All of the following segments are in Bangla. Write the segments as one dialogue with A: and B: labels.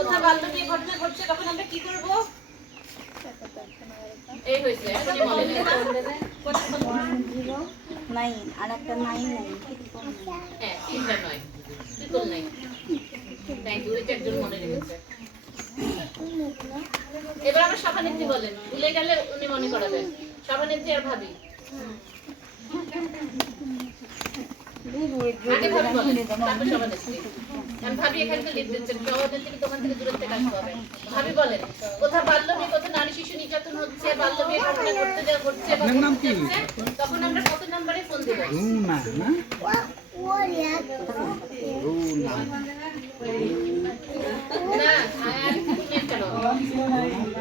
A: কোথাও বাল্যবিয়ে ঘটনা ঘটছে তখন আমরা কি করব? এই হয়েছে।
B: নাইন আর একটা নাইন নাইন
A: হ্যাঁ তিনটা নয়। বিপুল নাই থ্যাংক ইউ এটা একজন মনে রেখেছে এবার আমরা সভানেত্রী বলেন ভুলে গেলে উনি মনে করাবেন। সভানেত্রী আর ভাবি। আগে ভাবি বলেন তারপর সভানেত্রী। আমি ভাবি এখান থেকে লিড দিচ্ছেন সভানেত্রী তোমার থেকে দূরের থেকে আসতে হবে ভাবি বলেন কোথাও বাল্যবিয়ে কোথাও নারী শিশু নির্যাতন হচ্ছে বাল্যবিয়ে ঘটনা ঘটতে যা ঘটছে বা
C: আপনার নাম কি?
A: ঘটতে যাচ্ছে, তখন আমরা কত নম্বরে ফোন দেবো?
C: না?
A: না আর নেট কেন?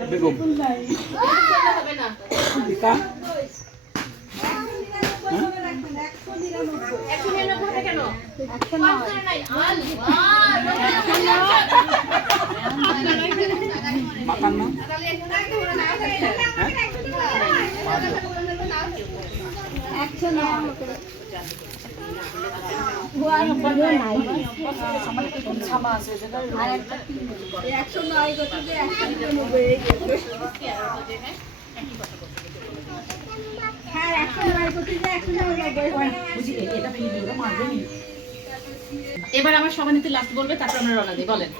C: বেগম।
A: হবে না
C: টিকা
A: একশো নিরানব্বই হবে কেন
B: একশো
A: কম
B: নয়
A: করে নাই আল্লাহ
C: মাকান না
B: একশো নয় আর একটা একশো নয় কত একশো নিরানব্বই হয়ে হ্যাঁ একশো নয় কত একশো হয়
A: এবার আমার সভানেত্রী লাস্ট বলবে, তারপর আমরা রওনা দিই। বলেন।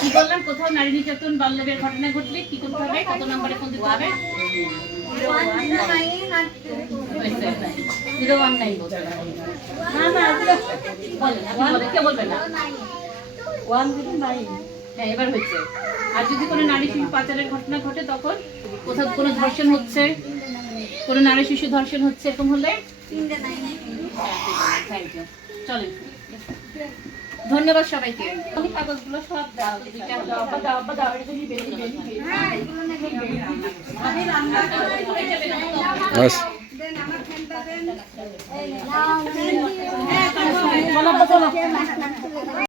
A: কি বললাম? কোথাও নারী নির্যাতন বাল্যবের ঘটনা ঘটলে কি করতে হবে? কত নম্বরে ফোন দিতে হবে? হ্যাঁ এবার আর যদি কোনো নারী পাচারের ঘটনা ঘটে তখন কোথাও কোনো ধর্ষণ হচ্ছে? কোনো নারী শিশু ধর্ষণ হচ্ছে এরকম হলে? চলেন। ধন্যবাদ সবাইকে। কাগজগুলো সব দাও দাও দাও